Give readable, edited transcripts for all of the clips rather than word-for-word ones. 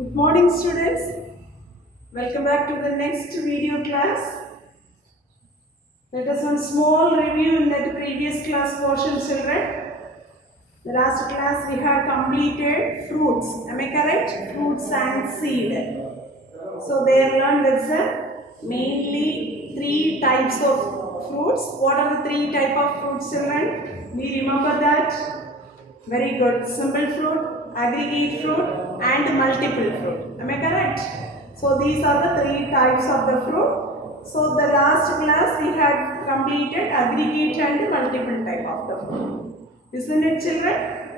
Good morning, students. Welcome back to the next video class. Let us one small review in that previous class portion, children. The last class we had completed fruits. Am I correct? Fruits and seed. So they learned that's mainly three types of fruits. What are the three type of fruits, children? Do you remember that? Very good. Simple fruit, aggregate fruit and multiple fruit. Am I correct? So these are the three types of the fruit. So the last class we had completed aggregate and multiple type of the fruit. Isn't it, children?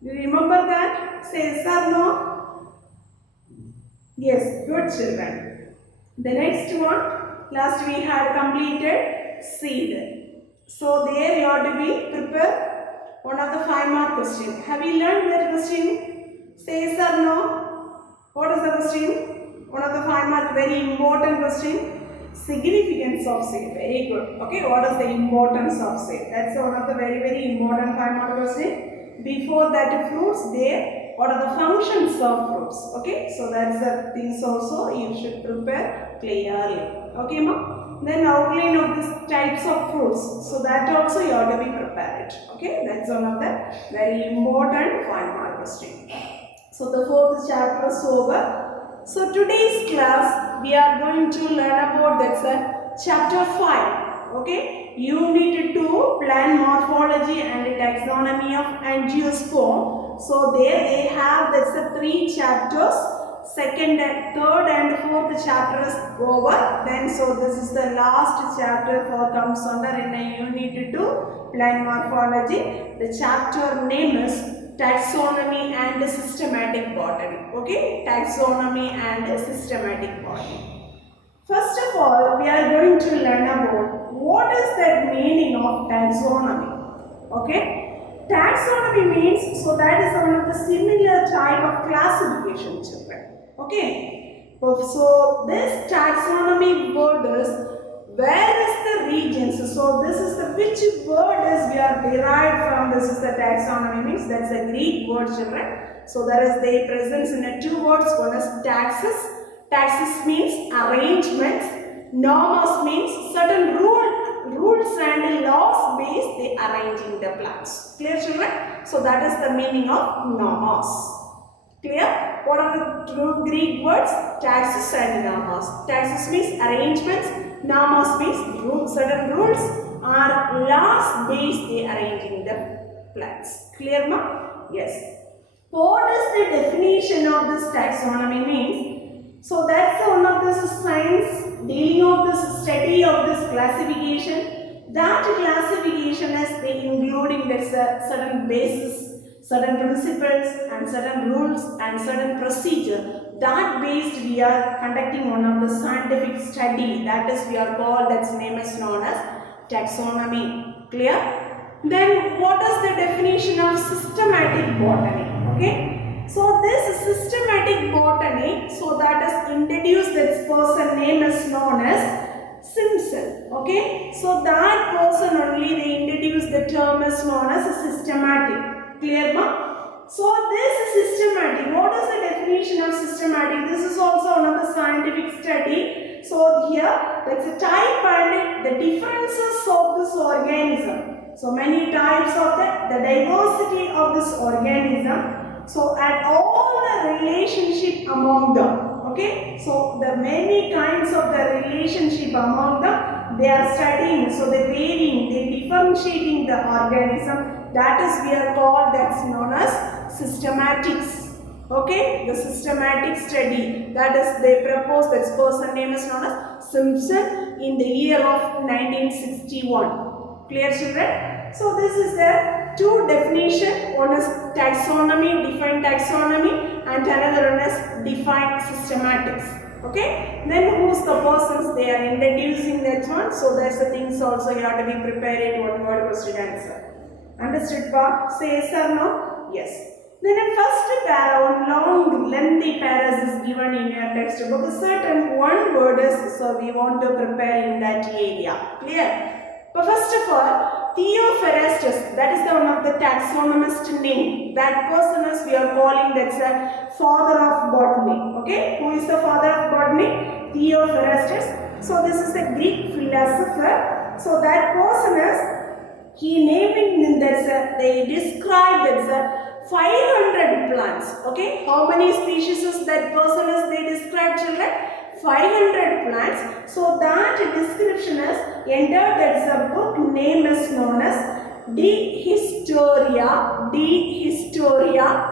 Do you remember that? Say yes or no? Yes, good, children. The next one, last we had completed seed. So there you have to be prepared one of the 5-mark question. Have you learned that question? Say yes or no. What is the question? One of the 5-mark very important question. Significance of seed. Very good. Okay, what is the importance of seed? That's one of the very important 5-mark question. Before that, fruits there. What are the functions of fruits? Okay, so that's the things also you should prepare clearly. Okay, ma? Then outline of these types of fruits. So that also you have to be prepared. Okay, that's one of the very important 5-mark question. So the fourth chapter is over. So today's class we are going to learn about that's chapter 5. Okay, unit 2, plant morphology and taxonomy of angiosperm. So there they have that's 3 chapters. Second and third and fourth chapter is over. Then so this is the last chapter for comes under in a unit 2, plant morphology. The chapter name is taxonomy and systematic botany. Okay, taxonomy and systematic botany. First of all, we are going to learn about what is that meaning of taxonomy. Okay. Taxonomy means, so that is one of the similar type of classification, children. Okay. So this taxonomy word is, where is the regions? So this is the which word is we are derived from. This is the taxonomy means that's a Greek word, children. So there is they presents in a 2 words. One is taxes. Taxes means arrangements. Norms means certain rules and laws based they arranging the plants. Clear, children? So that is the meaning of nomos. Clear? What are the 2 Greek words? Taxes and nomos. Taxes means arrangements. Nomos means certain rules or laws based they arranging the plants. Clear, ma? Yes. What is the definition of this taxonomy means? So that's one of this science dealing of this study of this classification. That classification is including that certain basis, certain principles and certain rules and certain procedure. That based we are conducting one of the scientific study, that is we are called, that's name is known as taxonomy. Clear? Then what is the definition of systematic botany? Okay. So this systematic botany, so that is introduced, this person name is known as Simpson. Okay. So that person only they introduced the term is known as systematic. Clear, ma? So this systematic, what is the definition of systematic? This is also one of the scientific study. So here that's a type and the differences of this organism. So many types of the diversity of this organism. So and all the relationship among them. Okay. So the many kinds of the relationship among them they are studying. So they varying, they differentiating the organism. That is we are called, that's known as systematics. Okay, the systematic study, that is they propose, that person name is known as Simpson in the year of 1961. Clear, children? So this is the 2 definition. One is taxonomy, defined taxonomy, and another one is defined systematics. Okay, then who's the persons they are introducing that one. So that's the things also you have to be prepared in 1 word question answer. Understood, pa? Say yes or no? Yes. Then in first para, long lengthy paras is given in your textbook. A certain 1 word is, so we want to prepare in that area. Clear? But first of all, Theophrastus, that is the one of the taxonomist name. That person is we are calling that's a father of botany. Okay, who is the father of botany? Theophrastus. So this is a Greek philosopher. So that person is he naming that's they describe that's 500 plants. Okay, how many species is that person is they describe, children? 500 plants. So that description is entered, that's a book name is known as De Historia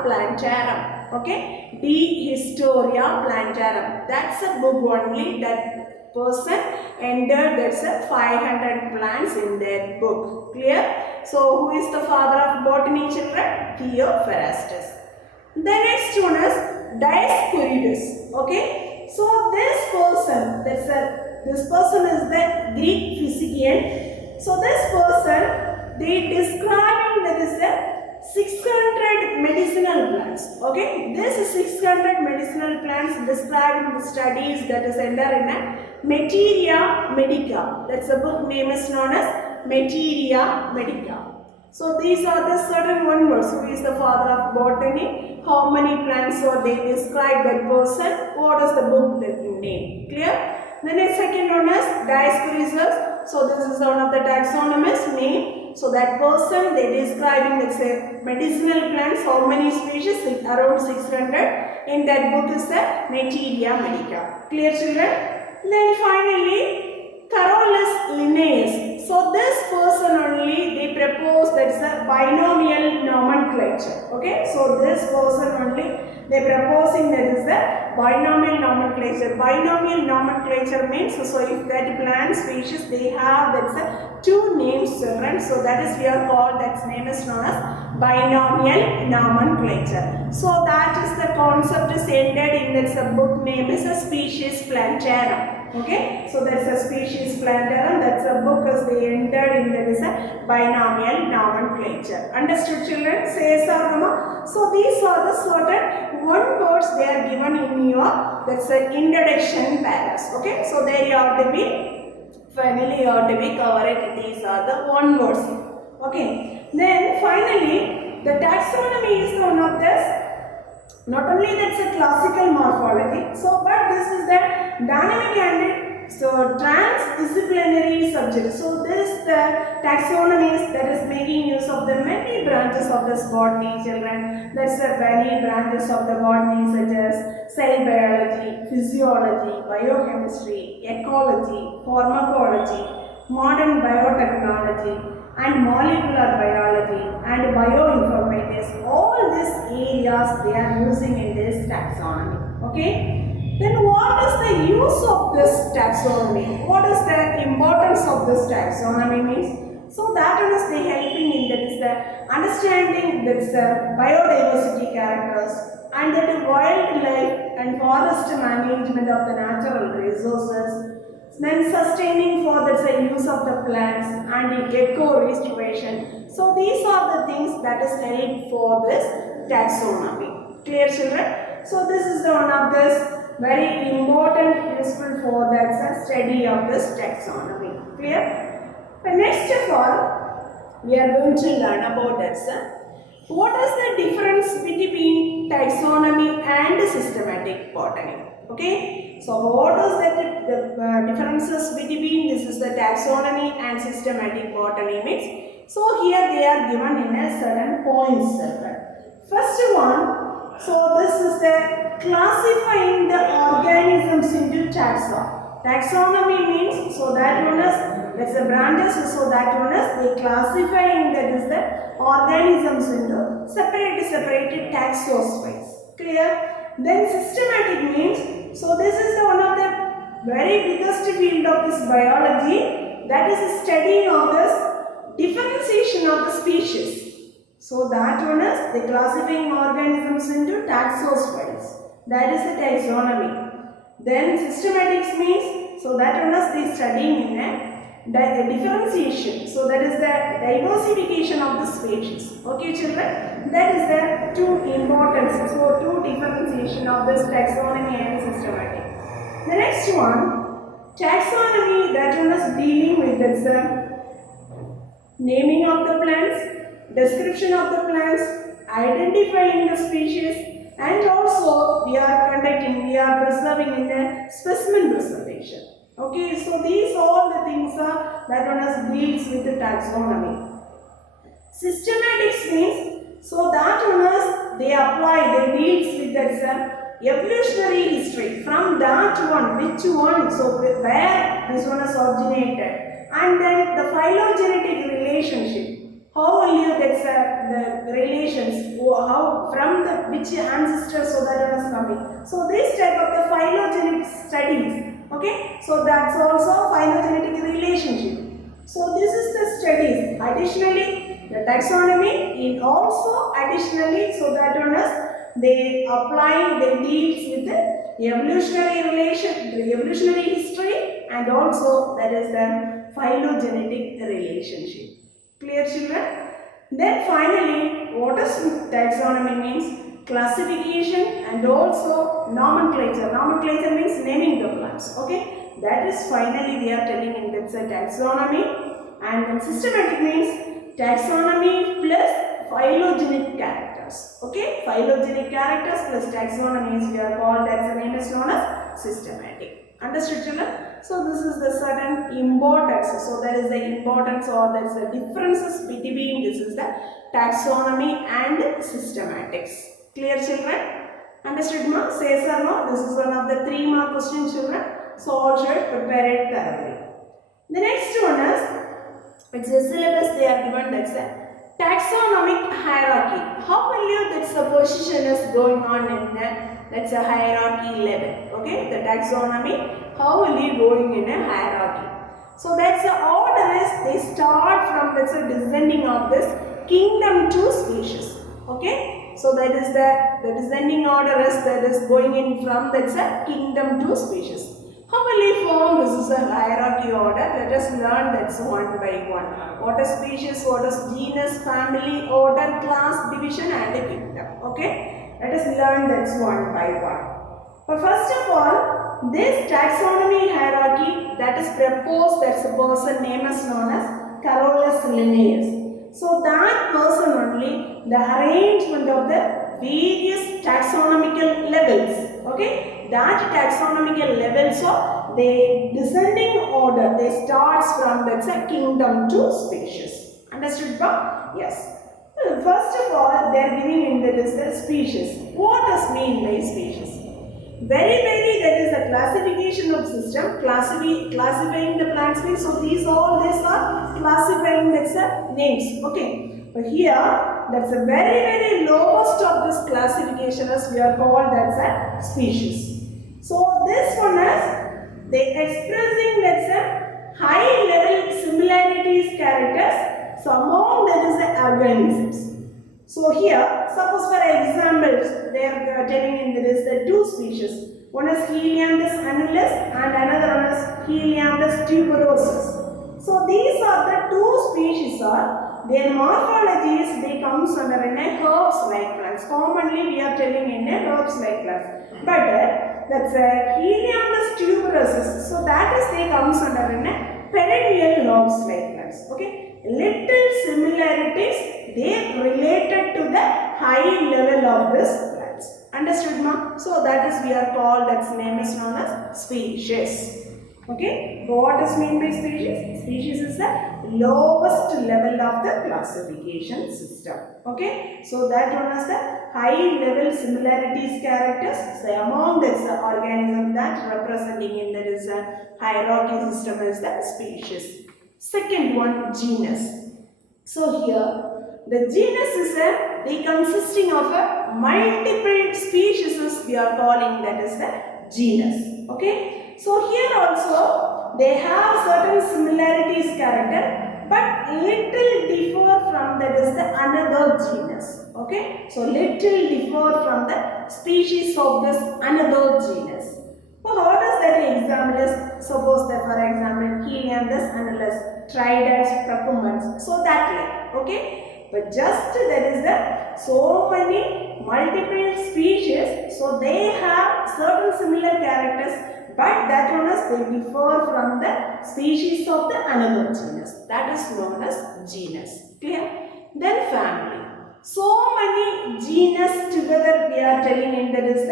Plantarum. Okay, De Historia Plantarum. That's a book only that person entered, that's a 500 plants in that book. Clear? So who is the father of botany, children? Theophrastus. The next one is Dioscorides. Okay. So this person, this person is the Greek physician. So this person, they describing that is a 600 medicinal plants. Okay, this 600 medicinal plants describing the studies that is entered in a Materia Medica. That's a book name is known as Materia Medica. So these are the certain one words. Who is the father of botany? How many plants are they describe that person? What is the book that name? Clear? The next second one is Dioscorides. So this is one of the taxonomist name. So that person they describing let's say medicinal plants. How many species? Around 600. In that book is the Materia Medica. Clear, children? Then finally Carolus Linnaeus. So this person only they propose that's a binomial nomenclature. Okay, so this person only they proposing that is the binomial nomenclature. Binomial nomenclature means so if that plant species they have that's a two names, children. So that is we are called that name is known as binomial nomenclature. So that is the concept is ended in that's a book name is a Species Plantarum. Okay, so that's a Species Plantarum. That's a book as they entered in that is a binomial nomenclature. Understood, children? Say Sarama. So these are the certain one words they are given in your that's an introduction paras. Okay, so there you have to be finally you have to be covered. These are the one words. Okay, then finally the taxonomy is one of this. Not only that's a classical morphology, so but this is the dynamic and so transdisciplinary subject. So this the taxonomy that is making use of the many branches of this botany, children. That's the many branches of the botany such as cell biology, physiology, biochemistry, ecology, pharmacology, modern biotechnology, and molecular biology and bioinformatics. All these areas they are using in this taxonomy. Okay, then what is the use of this taxonomy? What is the importance of this taxonomy means? So that is the helping in that is the understanding this biodiversity characters and that wildlife and forest management of the natural resources. Then sustaining for the use of the plants and the eco-restoration. So these are the things that is held for this taxonomy. Clear, children? So this is the one of this very important useful for that study of this taxonomy. Clear? But next of all, we are going to learn about that. What is the difference between taxonomy and systematic botany? Okay, so what is the differences between this is the taxonomy and systematic botany means? So here they are given in a certain points. First one, so this is the classifying the organisms into taxa. Taxonomy means so that one is that's the branches. So that one is they classifying that is the organisms into separated taxospheres. Clear? Then systematic means, so this is one of the very biggest field of this biology, that is the studying of this differentiation of the species. So that one is the classifying organisms into taxospheres. That is the taxonomy. Then systematics means, so that one is the studying in the differentiation. So that is the diversification of the species. Okay, children? That is the two importance. So two differentiation of this taxonomy and systematic. The next one, taxonomy, that one is dealing with this naming of the plants, description of the plants, identifying the species, and also we are preserving in a specimen preservation. Okay, so these all the things are that one as deals with the taxonomy. Systematics means, so that one is they deals with that evolutionary history, from that one, which one, so where this one is originated, and then the phylogenetic relationship, how will you get the relations, how from the which ancestors, so that one is coming. So this type of the phylogenetic studies, okay, so that's also phylogenetic relationship. So this is the studies. Additionally, the taxonomy is also additionally, so that one is they deals with the evolutionary relation, the evolutionary history, and also that is the phylogenetic relationship. Clear, children? Then finally, what does taxonomy means? Classification and also nomenclature. Nomenclature means naming the plants. Okay, that is finally we are telling in that's a taxonomy. And then systematic means taxonomy plus phylogenetic characters. Okay, phylogenetic characters plus taxonomy is we are called, that's the name is known as systematic. Understood, children? So this is the certain importance. So there is the importance or there is the differences between this is the taxonomy and systematics. Clear, children? Understood, ma? Say sir, no? This is one of the 3 mark questions, children. So all should prepare it thoroughly. The next one is, it's a syllabus they are given, that's a taxonomic hierarchy. How will you, that's the position is going on in the, that's a hierarchy level. Okay, the taxonomy, how will you going in a hierarchy? So that's the order is, they start from, that's a descending of this kingdom to species. Okay, so that is the descending order is that is going in from, that's a kingdom to species. How will we form? This is a hierarchy order. Let us learn that's one by one. What is species, what is genus, family, order, class, division, and a kingdom. Okay, let us learn that's one by one. But first of all, this taxonomy hierarchy that is proposed, that's a person name is known as Carolus Linnaeus. So that person only, the arrangement of the various taxonomical levels. Okay, that taxonomical level, so the descending order, they starts from, that's a kingdom to species. Understood, ba? Yes. Well, first of all, they are giving in the species. What does mean by species? Very, that is the classification of system, classifying the plants means, so these all these are classifying, that's the names. Okay, but here that's a very lowest of this classification as we are called, that's a species. So this one is they expressing, that's a high level similarities characters, so among that is the organisms. So here, suppose for examples, they are telling in there is the 2 species. One is Helianthus annulus and another one is Helianthus tuberosus. So these are the 2 species are, their morphologies, they comes under in a herbs-like plants. Commonly we are telling in a herbs-like plants. But that's a Helianthus tuberosus. So that is they comes under in a perennial herbs-like plants. Okay. Little similarities, they related to the high level of this plants. Understood, ma? So that is we are called, that's name is known as species. Okay, what does mean by species? Species is the lowest level of the classification system. Okay, so that one is the high level similarities characters. So among this organism that representing in that is a hierarchy system is the species. Second one, genus. So here the genus is they consisting of a multiple species we are calling, that is the genus. Okay, so here also they have certain similarities character but little differ from, that is the another genus. Okay, so little differ from the species of this another genus. So how does that example is? Suppose that for example Helianthus annulus, Tridents, Procumbens, so that like. Okay, but just that is the so many multiple species, so they have certain similar characters but that one is they differ from the species of the another genus. That is known as genus. Clear? Then family. So many genus together we are telling in that is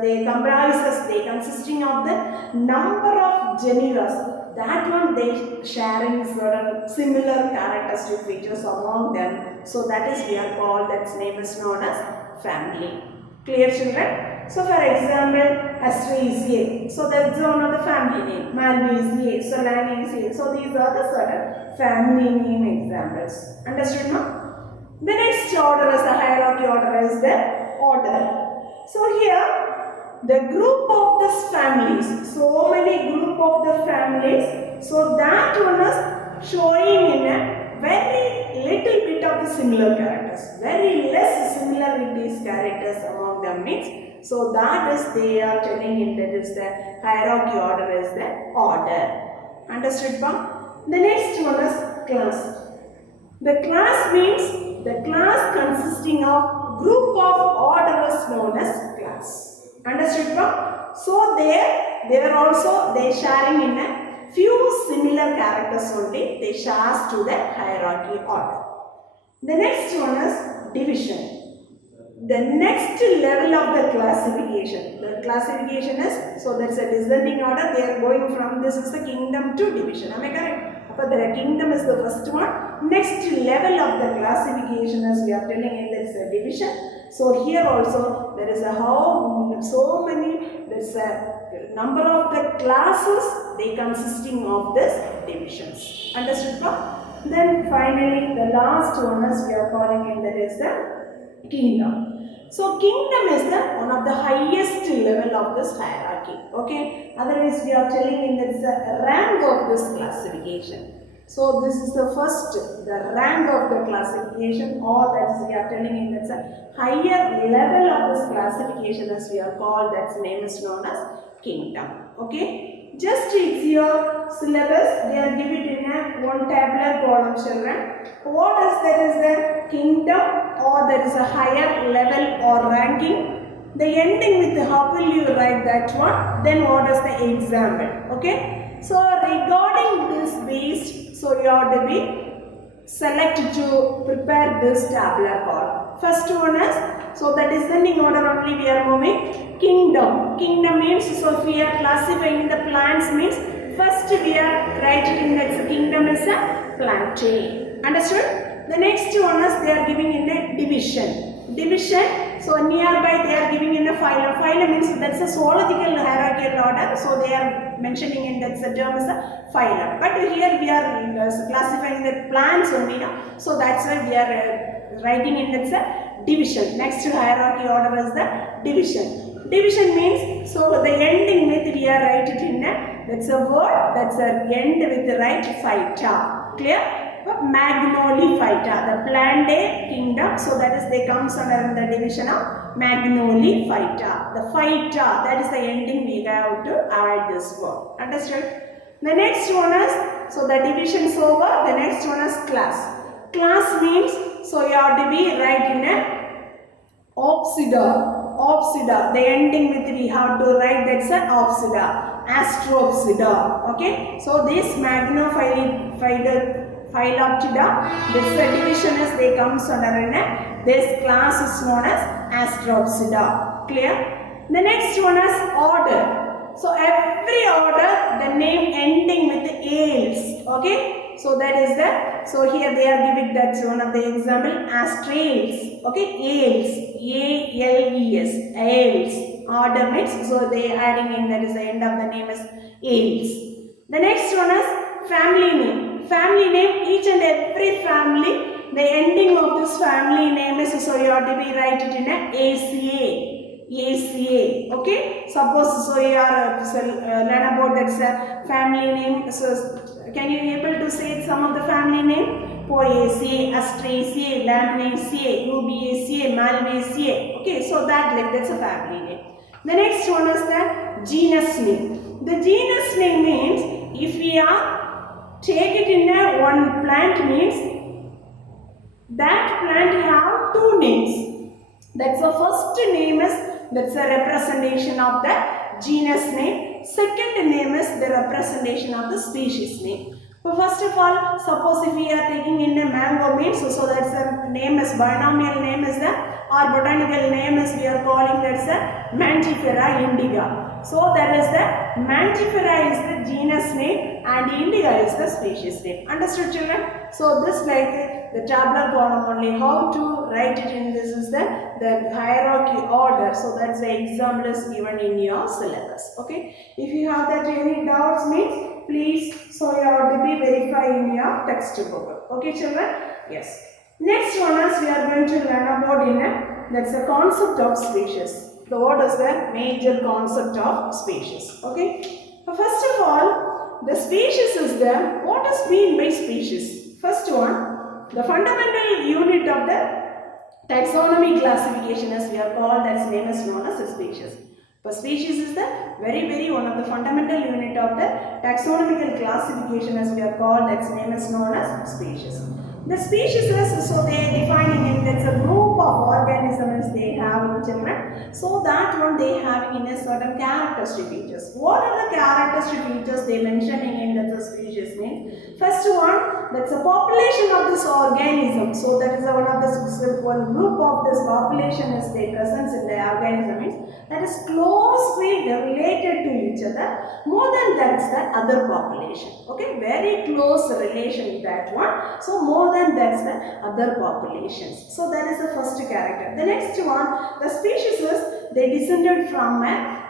they comprises, they consisting of the number of genera. That one they sharing certain similar characteristic features among them. So that is we are called, that name is known as family. Clear, children? So for example, Asteraceae. So that's one of the family name. Malvaceae, Solanaceae. So these are the certain family name examples. Understood now? The next order is the hierarchy order is the order. So here the group of these families, so many group of the families, so that one is showing in a very little bit of the similar characters, very less similarities characters among them means, so that is they are telling in that is the hierarchy order is the order. Understood, Pam? The next one is class. The class means the class consisting of group of order is known as class. Understood, no? So they are also they sharing in a few similar characters only. They share to the hierarchy order. The next one is division. The next level of the classification. The classification is, so that's a descending order. They are going from this is the kingdom to division. Am I correct? But the kingdom is the first one. Next level of the classification is we are telling in that is a division. So here also there is a so many, there is a number of the classes they consisting of this divisions. Understood? Then finally the last one is we are calling in that is the kingdom. So kingdom is the one of the highest level of this hierarchy. Okay. Otherwise we are telling in that is the rank of this classification. So this is the first, the rank of the classification, or that is we are telling in that's a higher level of this classification as we are called, that name is known as kingdom. Okay. Just it's your syllabus, they are given in a one tabular column, children. What is there is the kingdom, or there is a higher level or ranking. The ending with how will you write that one, then what is the example. Okay. So regarding this based, so you have to be selected to prepare this tabular column. First one is, so the descending order only we are moving. Kingdom. Kingdom means, so if we are classifying the plants means, first we are writing that the kingdom is a plantain. Understood? The next one is they are giving in a division. Division, so nearby they are giving in a phylum. Phylum means that's a zoological hierarchical order. So they are mentioning in that the term is a phylum. But here we are classifying the plants only now. So that's why we are writing in that's a division. Next hierarchy order is the division. Division means, so the ending with we are writing in a, that's a word, that's a end with the right phyta. Clear? Magnoliphyta, the plantain kingdom, so that is they comes under the division of Magnoliphyta. The phyta, that is the ending we have to add this word. Understood? The next one is, so the division is over, the next one is class. Class means, so you have to be right in a Opsida. Opsida, the ending with we have to write that's an Opsida. Astropsida. Okay, so this Magnophyta Phyloptida, this division is they comes under in this class is known as Astropsida. Clear? The next one is order. So every order, the name ending with ales. Okay? So that is the, so here they are giving that one of the example Astrales. Okay? Ales. A-L-E-S. Ales. Order means, so they are adding in that is the end of the name is ales. The next one is family name. Family name, each and every family, the ending of this family name is, so you have to be write it in a ACA. ACA. Okay? Suppose, so you are learn about that family name. So can you be able to say some of the family name? Poaceae, Asteraceae, Laminaceae, Rubiaceae, Malvaceae. Okay, so that like that's a family name. The next one is the genus name. The genus name means if we are take it in a one plant means that plant have two names. That's the first name is, that's a representation of the genus name. Second name is the representation of the species name. So first of all, suppose if we are taking in a mango means, so that's the name is binomial name is the, or botanical name is we are calling that's the Mangifera indica. So that is the Mangifera is the genus name and indica is the species name. Understood, children? So this like the tabular column only. How to write it in this is the hierarchy order. So that's the example is given in your syllabus. Okay. If you have that any doubts means please, so you have to be verified in your textbook. Okay, children? Yes. Next one is we are going to learn about in a, that's the concept of species. So what is the major concept of species? Okay. First of all, the species is the, what is mean by species? First one, the fundamental unit of the taxonomy classification as we are called, that's name is known as a species. But species is the very one of the fundamental unit of the taxonomical classification as we are called, that's name is known as species. The species is, so they are defining it, that's a group of organisms they have in children. So that one they have in a certain characteristic features. What are the characteristic features they mentioning in the species means? First one, that's a population of this organism. So that is one of the one group of this population is their presence in the organism means that is closely related to each other. More than that's the other population. Okay, very close relation with that one. So more than that's the other populations. So that is the first character. The next one, the species is they descended from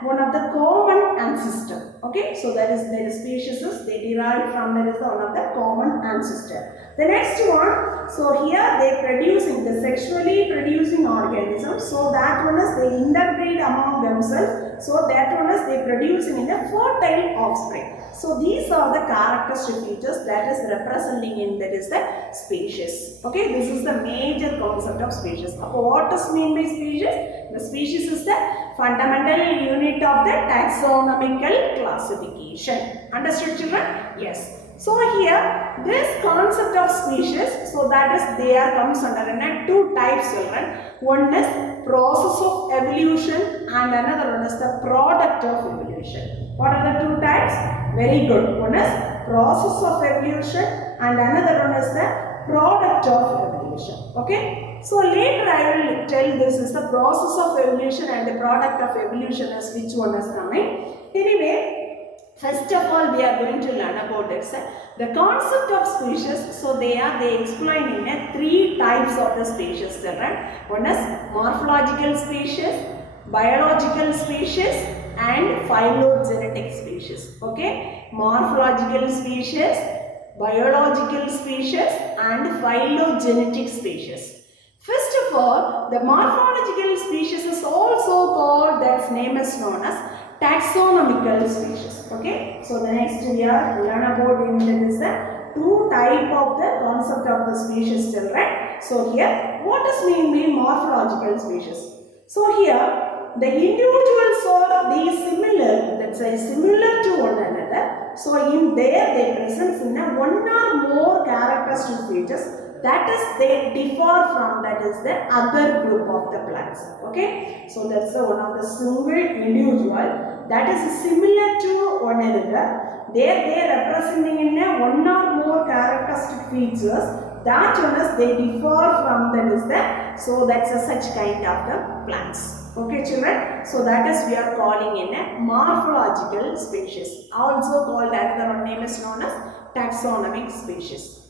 one of the common ancestor. Okay, so that is the species is they derived from that is one of the common ancestor. The next one, so here they producing the sexually producing organisms. So that one is they interbreed among themselves. So that one is they producing in a fertile offspring. So these are the characteristic features that is representing in that is the species. Okay, this is the major concept of species. What does mean by species? The species is the fundamental unit of the taxonomical classification. Understood, children? Yes. So here this concept of species, so that is there comes under two types, children. One is process of evolution and another one is the product of evolution. What are the two types? Very good. One is process of evolution and another one is the product of evolution. Okay. So later I will tell this is the process of evolution and the product of evolution as which one is coming. Anyway, first of all we are going to learn about this. The concept of species, so they explain in three types of the species, children. One is morphological species, biological species and phylogenetic species. Okay, morphological species, biological species and phylogenetic species. First of all, the morphological species is also called, that name is known as taxonomical species. Okay, so the next we are learn about in that is the two type of the concept of the species, children. So here, what does mean by morphological species? So here, the individuals are these similar, that's similar to one another. So in there they present in one or more characteristic features that is they differ from that is the other group of the plants. Okay, so that's one of the single individual that is similar to one another. They are representing in one or more characteristic features that one is they differ from that is the, so that's such kind of the plants. Okay, children, so that is we are calling in a morphological species, also called another one name is known as taxonomic species.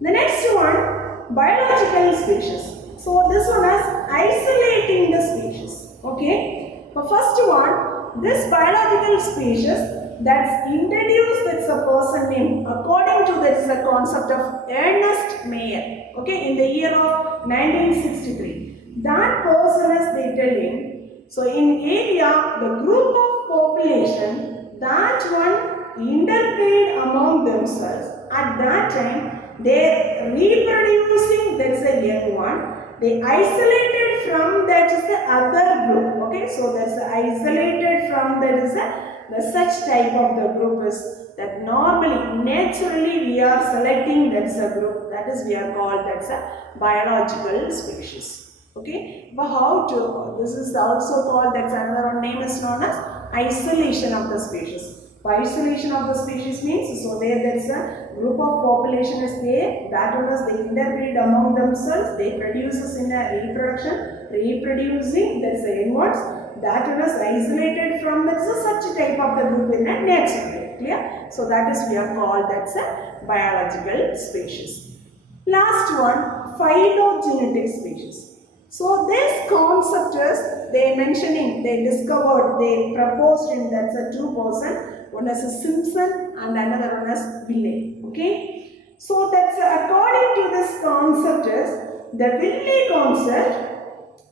The next one, biological species. So this one is isolating the species. Okay, the first one, this biological species that's introduced, that's a person name according to this the concept of Ernest Mayr. Okay, in the year of 1963. That person is they telling, so in area the group of population that one interbreed among themselves at that time they reproducing, that's a young one, they isolated from that is the other group. Okay, so that's isolated from that is the such type of the group is that normally naturally we are selecting that's a group that is we are called that's a biological species. Okay, but how to, this is also called, that's another one name is known as isolation of the species. Isolation of the species means, so there is a group of population is there, that one is they interbreed among themselves, they produces in a reproduction, reproducing, that's the inwards, that one is isolated from that, so such type of the group in a nature, clear? So that is we are called, that's a biological species. Last one, phylogenetic species. So this concept is, they mentioning, they discovered, they proposed in that's a two person, one is a Simpson and another one is Wiley. Okay. So that's according to this concept is the Wiley concept.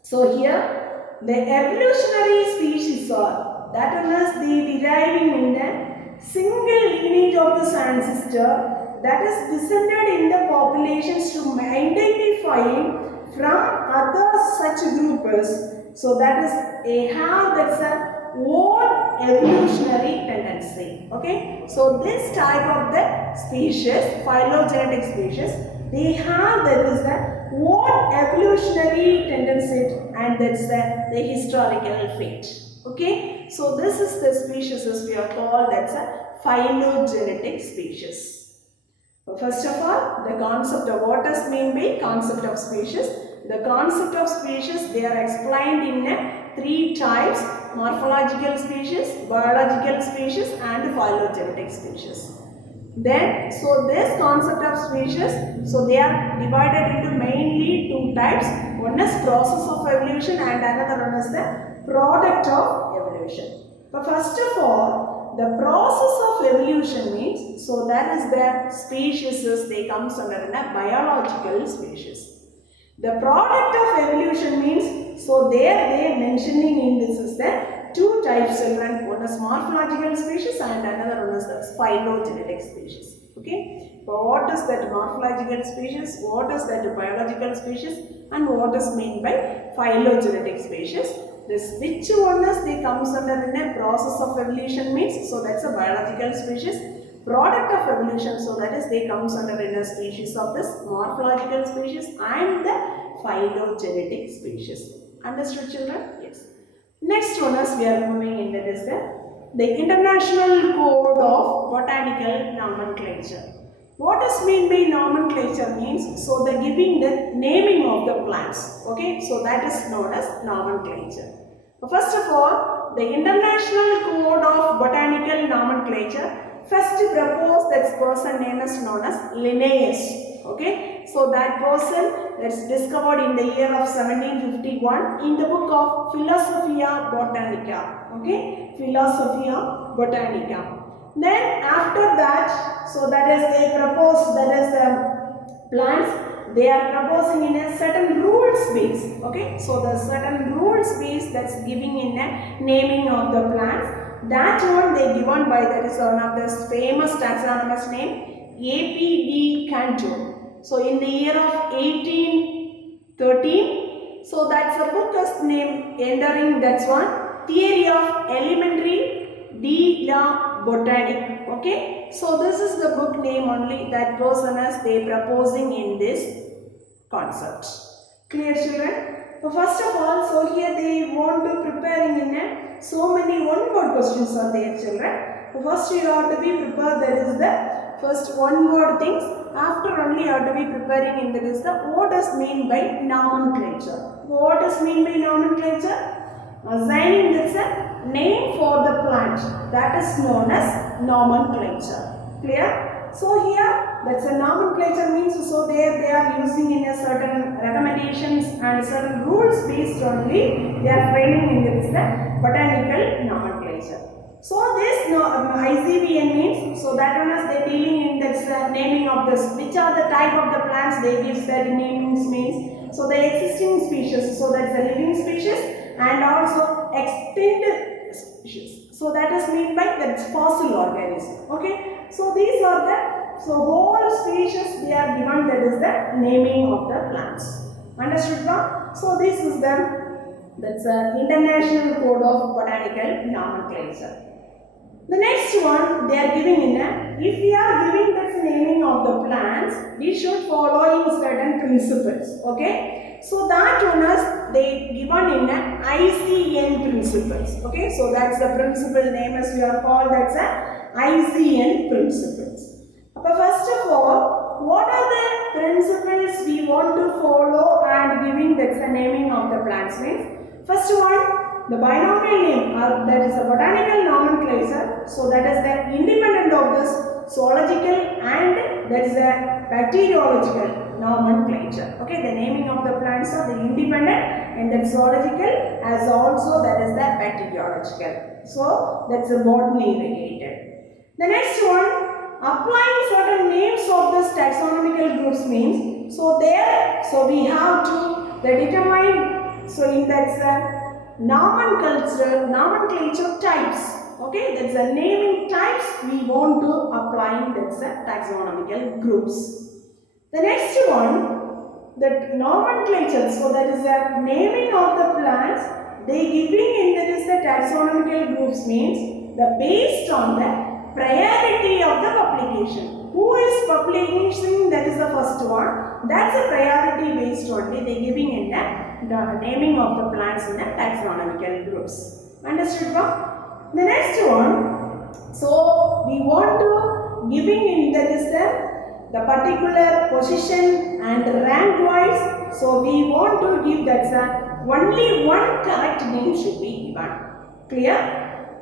So here the evolutionary species are, that one is the deriving in the single lineage of this ancestor that is descended in the populations to identify from other such groups. So that is a have that's a own evolutionary tendency. Okay, so this type of the species, phylogenetic species, they have that is the own evolutionary tendency and that's the historical fate. Okay, so this is the species as we are called, that's a phylogenetic species. First of all, the concept of what does mean by concept of species. The concept of species, they are explained in three types: morphological species, biological species and phylogenetic species. Then, so this concept of species, so they are divided into mainly two types. One is process of evolution and another one is the product of evolution. But first of all, the process of evolution means, so that is the species, they comes under a biological species. The product of evolution means, so there they mentioning in this is the two types children, one is morphological species and another one is the phylogenetic species. Okay, so what is that morphological species, what is that biological species and what is meant by phylogenetic species. This which one is they comes under in a process of evolution means, so that's a biological species. Product of evolution, so that is they comes under in a species of this morphological species and the phylogenetic species. Understood children? Yes. Next one is we are moving into this the International Code of Botanical Nomenclature. What does mean by nomenclature means, so the giving the naming of the plants. Okay, so that is known as nomenclature. First of all, the International Code of Botanical Nomenclature first proposed that person name is known as Linnaeus. Okay, so that person that's discovered in the year of 1751 in the book of Philosophia Botanica. Okay, Philosophia Botanica. Then after that, so that is they propose, that is the plants, they are proposing in a certain rule space. Okay, so the certain rule space that's giving in a naming of the plants. That one they given by, that is one of the famous taxonomist name A.P.D. Cantor. So in the year of 1813, so that's a book is named entering, that's one, Theory of Elementary de la Botanique. Okay, so this is the book name only that person is they proposing in this concept. Clear children? So first of all, so here they want to preparing in a so many one word questions are there children. So first you have to be prepared, that is the first one word things. After only you have to be preparing in that is the what does mean by nomenclature. What does mean by nomenclature? Assigning that's a name for the plant, that is known as nomenclature. Clear? So here that's a nomenclature means, so there they are using in a certain recommendations and certain rules based only they are framing in this botanical nomenclature. So this ICBN means, so that one is they dealing in this naming of this, which are the type of the plants they give that namings means, so the existing species, so that's a living species and also extinct species. So that is mean by that's fossil organism. Okay, so these are the, so whole species they are given, that is the naming of the plants. Understood now? So this is the that's an International Code of Botanical Nomenclature. The next one they are giving in a, if we are giving this naming of the plants, we should follow in certain principles. Okay, so that one is they given in a ICN principle. principles. Okay, so that's the principle name as we are called, that's a ICN principles. But first of all, what are the principles we want to follow and giving, that's the naming of the plants means? First one, the binomial name, that is a botanical nomenclature. So that is the independent of this zoological and that is the bacteriological nomenclature. Okay, the naming of the plants are the independent and the zoological as also that is the bacteriological. So that's the botany related. The next one, applying certain names of this taxonomical groups means, so we have to determine, so in that nomenclature types. Okay, that's the naming types we want to apply in that's the taxonomical groups. The next one, the nomenclature, so that is the naming of the plants, they giving in that is the taxonomical groups means the based on the priority of the publication. Who is publishing, that is the first one. That's a priority based only. They giving in the naming of the plants in the taxonomical groups. Understood? The next one. So we want to giving in that is the particular position and rank wise. So we want to give that only one correct name should be given. Clear?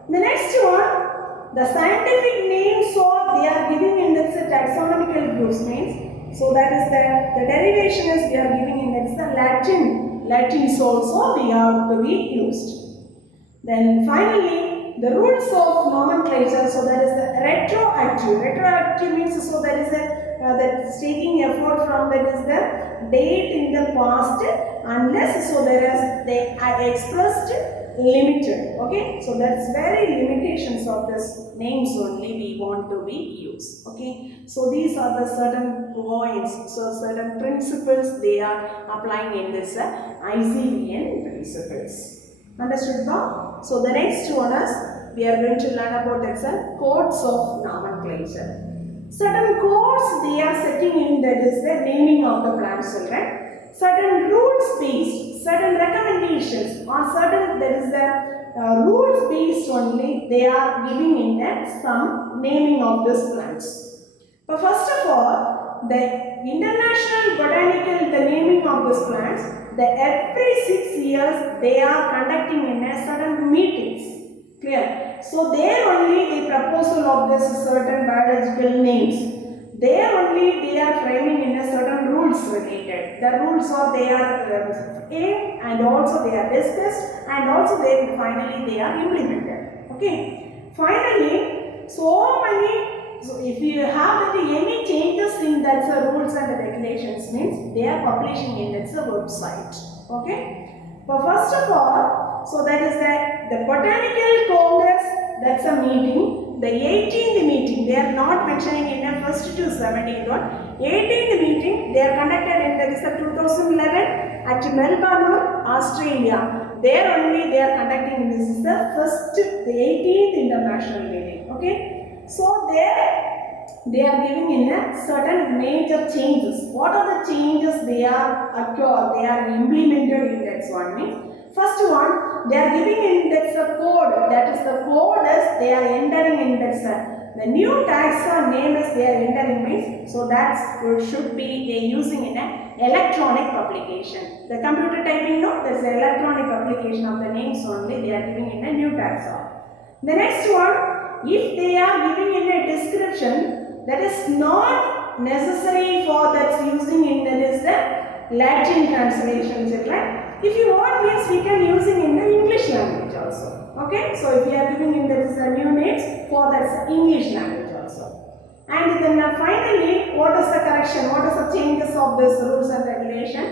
The next one. The scientific names, so they are giving in this taxonomical groups means, so that is the derivation is we are giving in this the Latin is also we have to be used. Then finally the rules of nomenclature, so that is the retroactive means, so that is that taking effort from that is the date in the past unless so there is they are expressed limited. Okay, so that's very limitations of this names only we want to be used. Okay, so these are the certain points, so certain principles they are applying in this ICN principles. Understood now? So the next one is we are going to learn about that codes of nomenclature. Certain codes they are setting in that is the naming of the plants, children. Certain rules based, certain recommendations or certain that is the rules based only they are giving in that some naming of these plants. But first of all, the international botanical, the naming of these plants, every 6 years they are conducting in a certain meetings. Clear? So there only the proposal of this certain biological names. There only they are framing in a certain rules related. The rules are they are aimed and also they are discussed and also they finally they are implemented. Okay. Finally, so if you have any changes in that rules and regulations means they are publishing in that website. Okay. But first of all, so that is the Botanical Congress, that's a meeting. The 18th meeting, they are not mentioning in the 1st to 17th one. 18th meeting, they are conducted in that is the 2011 at Melbourne, Australia. There only they are conducting, this is the 18th international meeting. Okay. So they are giving in a certain major changes. What are the changes they are occurred, they are implemented in that one means? First one, they are giving in that's a code. That is the code as they are entering in that the new taxa name as they are entering means. So that should be they using in an electronic publication. The computer typing no, that's the electronic publication of the names only they are giving in a new taxa. The next one, if they are giving in a description that is not necessary for that's using in that is the Latin translation, children. If you want means we can using in the English language also. Okay, so if we are giving in there is a new names for that English language also. And then finally, what is the correction? What is the changes of this rules and regulation?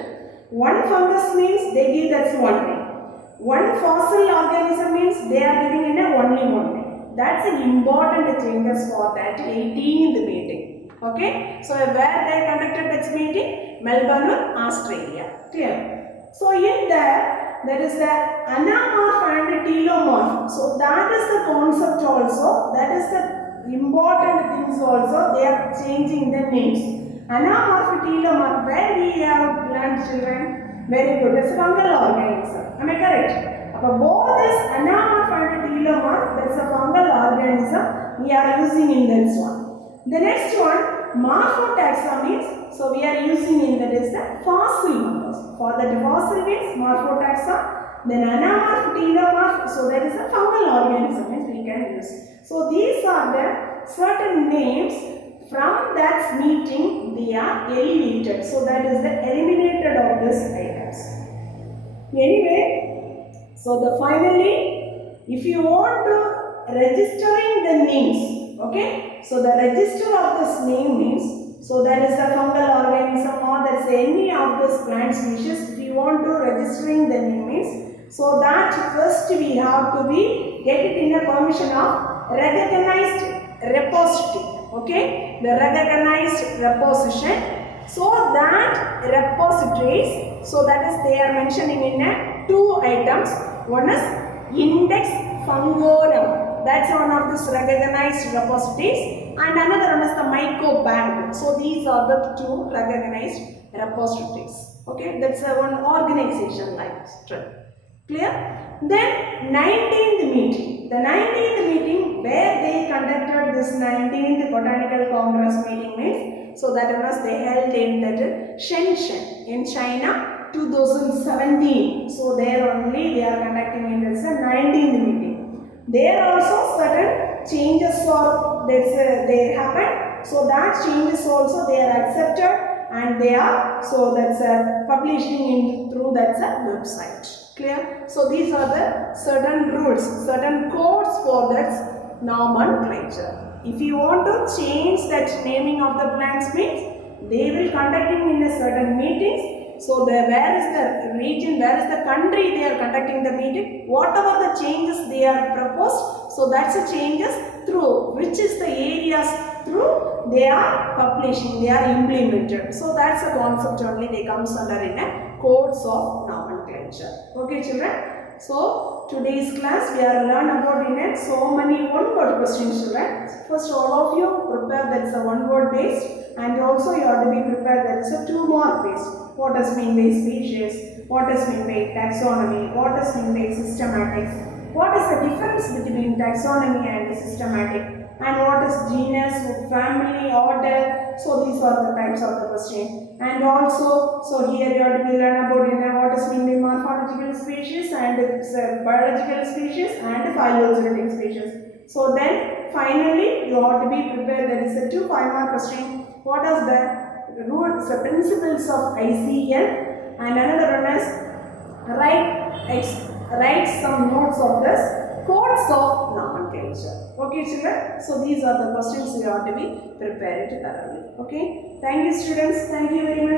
One fungus means they give that's one name. One fossil organism means they are giving in a only one name. That's an important changes for that 18th meeting. Okay, so where they conducted this meeting? Melbourne, Australia. Clear? So in there is the anamorph and telomorph. So that is the concept also. That is the important things also. They are changing the names. Anamorph, telomorph. Where we have learned, children? Very good. It's a fungal organism. Am I correct? both this anamorph and telomorph, that is a fungal organism we are using in this one. The next one, morphotaxa, so we are using in that is the fossil members. For the fossil means morphotaxa, then anamorph, telomorph, so that is a fungal organism means we can use. So these are the certain names. From that meeting they are eliminated. So that is the eliminated of these items. Anyway, so the finally, if you want to registering the names, okay, so the register of this name means, so that is a fungal organism or that is any of this plant species. If you want to registering the name means, so that first we have to be get it in a permission of recognized repository, okay, the recognized reposition. So that repositories, so that is they are mentioning in a two items. One is index fungorum, that's one of these recognized repositories, and another one is the mycobank. So these are the two recognized repositories. Okay, that's one organization like structure. Clear? Then 19th meeting. The 19th meeting where they conducted this 19th Botanical Congress meeting means, so that was they held in that Shenzhen in China 2017. So there only they are conducting in this 19th meeting. There also certain changes or they happen. So that changes also they are accepted and they are, so that's publishing in through that website. Clear? So these are the certain rules, certain codes for that nomenclature. If you want to change that naming of the plants means, they will conducting in a certain meetings. So where is the region, where is the country they are conducting the meeting, whatever the changes they are proposed, so that's the changes through which is the areas through they are publishing, they are implemented. So that's a concept only they comes under in a codes of nomenclature. Okay children, so today's class we are learn about in it so many one word questions children. First all of you prepare that is a one word based, and also you have to be prepared that is a two mark based. What does mean by species, what does mean by taxonomy, what does mean by systematics, what is the difference between taxonomy and systematic, and what is genus, family, order. So these are the types of the question. And also, so here you have to learn about what is mean by morphological species and biological species and phylogenetic species. So then finally you have to be prepared. There is a 2 5-mark question. What is the rules, the principles of ICN, and another one is write some notes of this codes of nomenclature. Okay children, so these are the questions you have to be prepared thoroughly. Okay, thank you students, thank you very much.